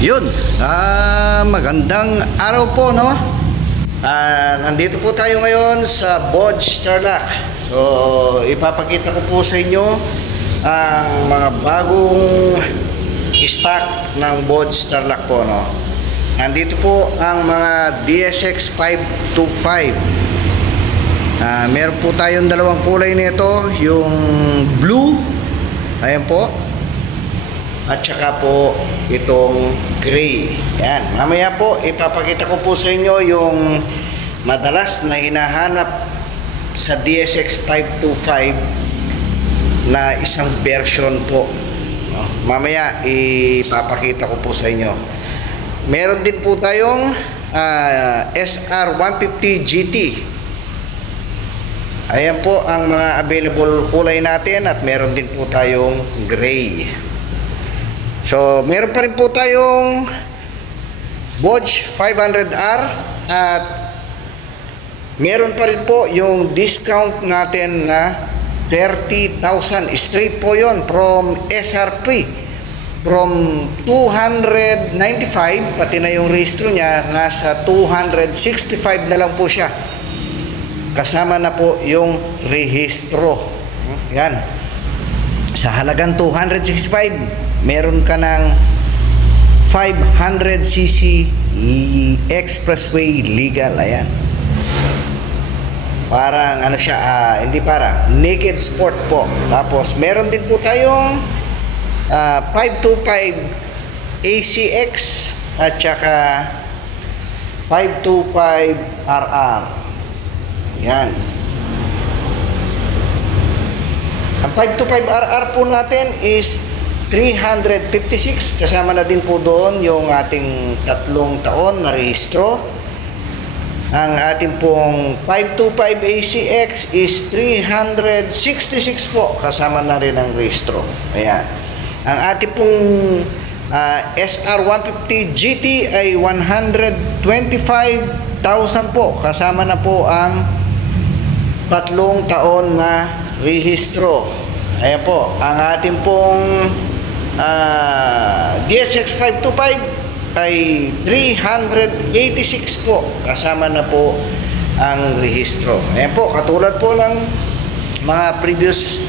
Yun, magandang araw po, no? Nandito po tayo ngayon sa Bodge Tarlac. So, ipapakita ko po sa inyo ang mga bagong stock ng Bodge Tarlac po, no? Nandito po ang mga DSX 525. Meron po tayong dalawang kulay nito, yung blue, ayan po, at saka po itong gray. Yan. Mamaya po ipapakita ko po sa inyo yung madalas na hinahanap sa DSX 525 na isang version po. Mamaya ipapakita ko po sa inyo. Meron din po tayong SR150 GT. Ayan po ang mga available kulay natin, at meron din po tayong gray. So, meron pa rin po tayong Bodge 500R, at meron pa rin po yung discount natin na 30,000. Straight po yon from SRP. From 295, pati na yung registro niya, nasa 265 na lang po siya. Kasama na po yung registro. Yan. Sa halagang 265, meron ka ng 500cc expressway legal. Ayan. Parang ano siya, hindi parang naked sport po. Tapos meron din po tayong 525 ACX at saka 525 RR. Yan. Ang 525 RR po natin is 356, kasama na din po doon yung ating 3 taon na rehistro. Ang ating pong 525 ACX is 366 po, kasama na rin ang rehistro. Ayan. Ang ating pong SR150 GT ay 125,000 po, kasama na po ang 3 taon na rehistro. Ayan po, ang ating pong DSX 525 ay 386 po, kasama na po ang rehistro. Ayan po, katulad po ng mga previous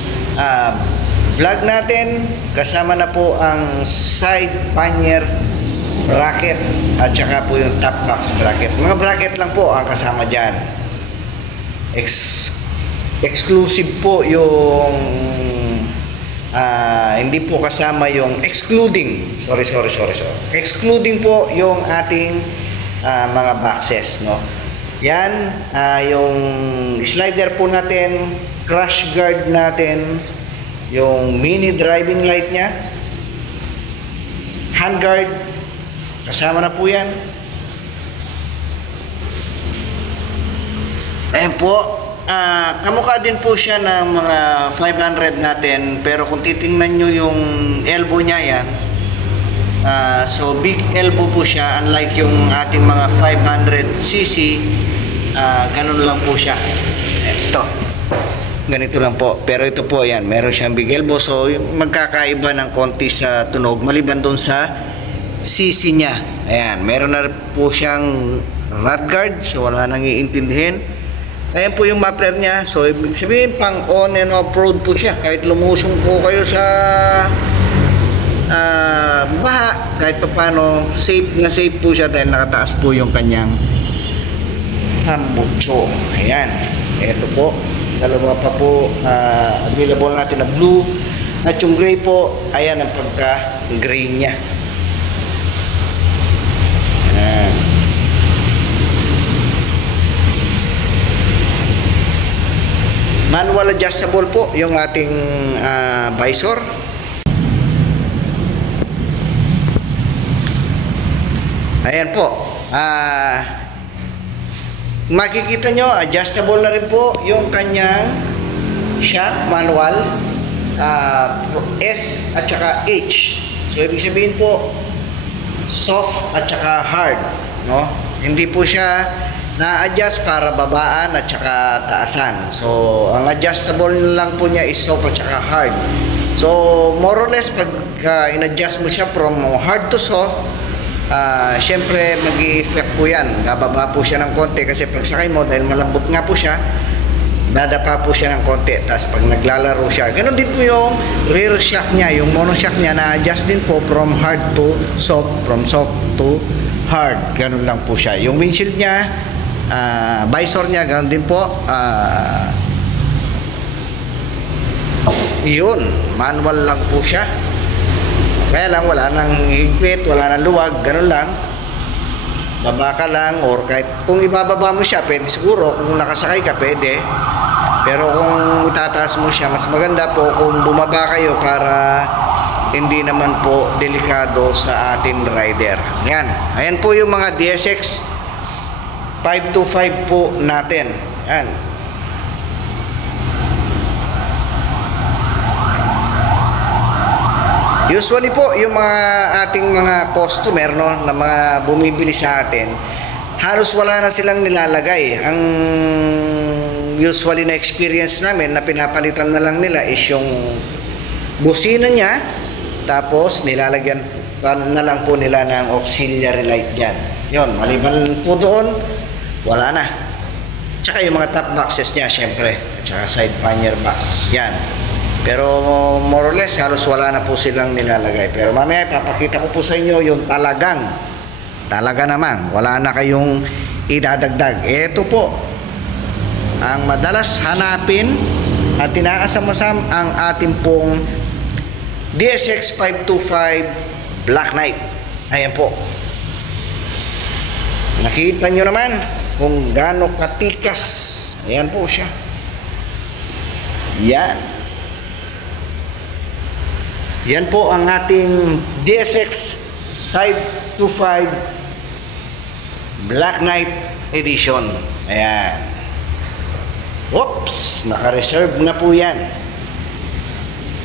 vlog natin, kasama na po ang side pannier bracket at saka po yung top box bracket. Mga bracket lang po ang kasama dyan. Exclusive po yung hindi po kasama yung excluding, excluding po yung ating mga boxes, no? Yan, yung slider po natin, crash guard natin, yung mini driving light nya, hand guard, kasama na po yan. Ayan po. Kamukha din po siya ng mga 500 natin, pero kung titingnan nyo yung elbow nya yan, so big elbow po siya, unlike yung ating mga 500cc, ganun lang po siya. Ito, ganito lang po, pero ito po yan, meron siyang big elbow, so magkakaiba ng konti sa tunog, maliban doon sa cc nya. Ayan, meron na po siyang rod guard, so wala nang iintindihin. Ayan po yung muffler niya. So, ibig sabihin, pang on and off road po siya. Kahit lumusong po kayo sa baha, kahit pa paano, safe na safe po siya dahil nakataas po yung kanyang tambutso. Ayan. Ito po. Dalawa pa po available natin na blue. At yung gray po, ayan ang pagka-gray niya. Ayan. Manual adjustable po yung ating visor. Ayan po. Makikita nyo, adjustable na rin po yung kanyang shock manual, S at saka H. So ibig sabihin po, soft at saka hard, no? Hindi po siya na-adjust para babaan at saka taasan. So, ang adjustable lang po niya is soft at saka hard. So, more or less, pag in-adjust mo siya from hard to soft, syempre mag-i-effect po yan. Bababa po siya ng konti kasi pag sakay mo, dahil malambot nga po siya, dadapa po siya ng konti. Tapos pag naglalaro siya, ganun din po yung rear shock niya, yung monoshock niya na adjust din po from hard to soft, from soft to hard. Ganun lang po siya. Yung windshield niya, visor niya, ganun din po. Yun, manual lang po siya. Kaya lang wala nang higpit, wala nang luwag, ganun lang. Baba ka lang, or kahit kung ibababa mo siya, pwede siguro. Kung nakasakay ka, pwede. Pero kung itataas mo siya, mas maganda po kung bumaba kayo para hindi naman po delikado sa ating rider. Yan. Ayan po yung mga DSX 525 po natin. Yan. Usually po, yung mga ating mga customer, no, na mga bumibili sa atin, halos wala na silang nilalagay. Ang usually na experience namin na pinapalitan na lang nila is yung busina niya, tapos nilalagyan na lang po nila ng auxiliary light dyan. Yun, maliban po doon, wala na. Tsaka yung mga top boxes niya, syempre, tsaka side pannier box, yan. Pero more or less halos wala na po silang nilalagay. Pero mamaya ipapakita ko po sa inyo yung talaga naman wala na kayong idadagdag. Ito po ang madalas hanapin at tinakasama-sam ang ating pong DSX 525 Black Knight. Ayan po, nakita nyo naman kung gaano katikas. Ayan po siya. Yan po ang ating DSX 525 Black Knight Edition. Ayan. Oops! Naka-reserve na po yan.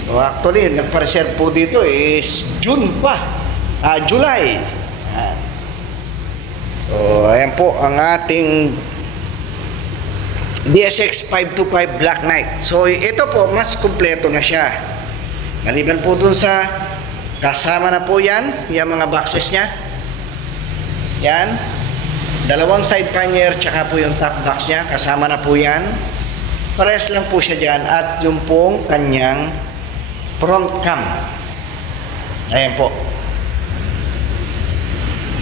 So actually, nagpa-reserve po dito is June pa. July. Ayan. So ayan po ang ating DSX 525 Black Knight. So ito po, mas kumpleto na siya. Maliban po dun sa kasama na po yan, yung mga boxes niya. Yan. Dalawang side pannier, tsaka po yung top box niya, kasama na po yan. Parehas lang po siya dyan. At yung pong kanyang front cam. Ayan po.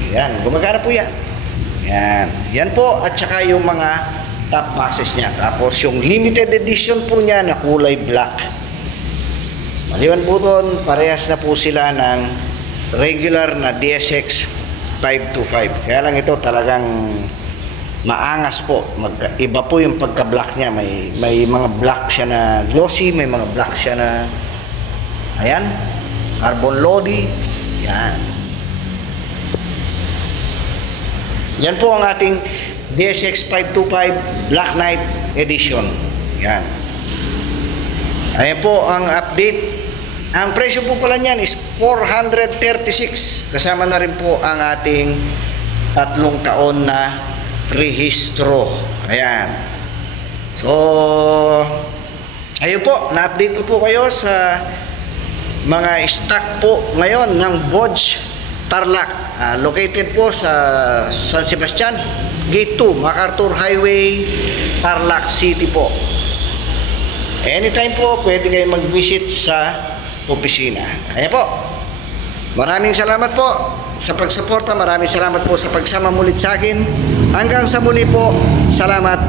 Yan, gumagana po yan. Yan. Yan po, at tsaka yung mga top boxes niya. Tapos yung limited edition po niya na kulay black. Maliban po doon, parehas na po sila ng regular na DSX 525. Kaya lang ito talagang maangas po. Iba po yung pagka-black niya. May mga black siya na glossy, may mga black siya na ayan, carbon lodi. Yan. Yan po ang ating DSX 525 Black Knight Edition. Yan. Ayan po ang update. Ang presyo po pala niyan is 436. Kasama na rin po ang ating 3 taon na rehistro. Ayan. So, ayun po, na-update ko po kayo sa mga stock po ngayon ng Bodge Tarlac. Located po sa San Sebastian, Gate 2, MacArthur Highway, Tarlac City po. Anytime po, pwede kayo mag-visit sa opisina. Ayan po. Maraming salamat po sa pagsuporta. Maraming salamat po sa pagsama mulit sa akin. Hanggang sa muli po. Salamat.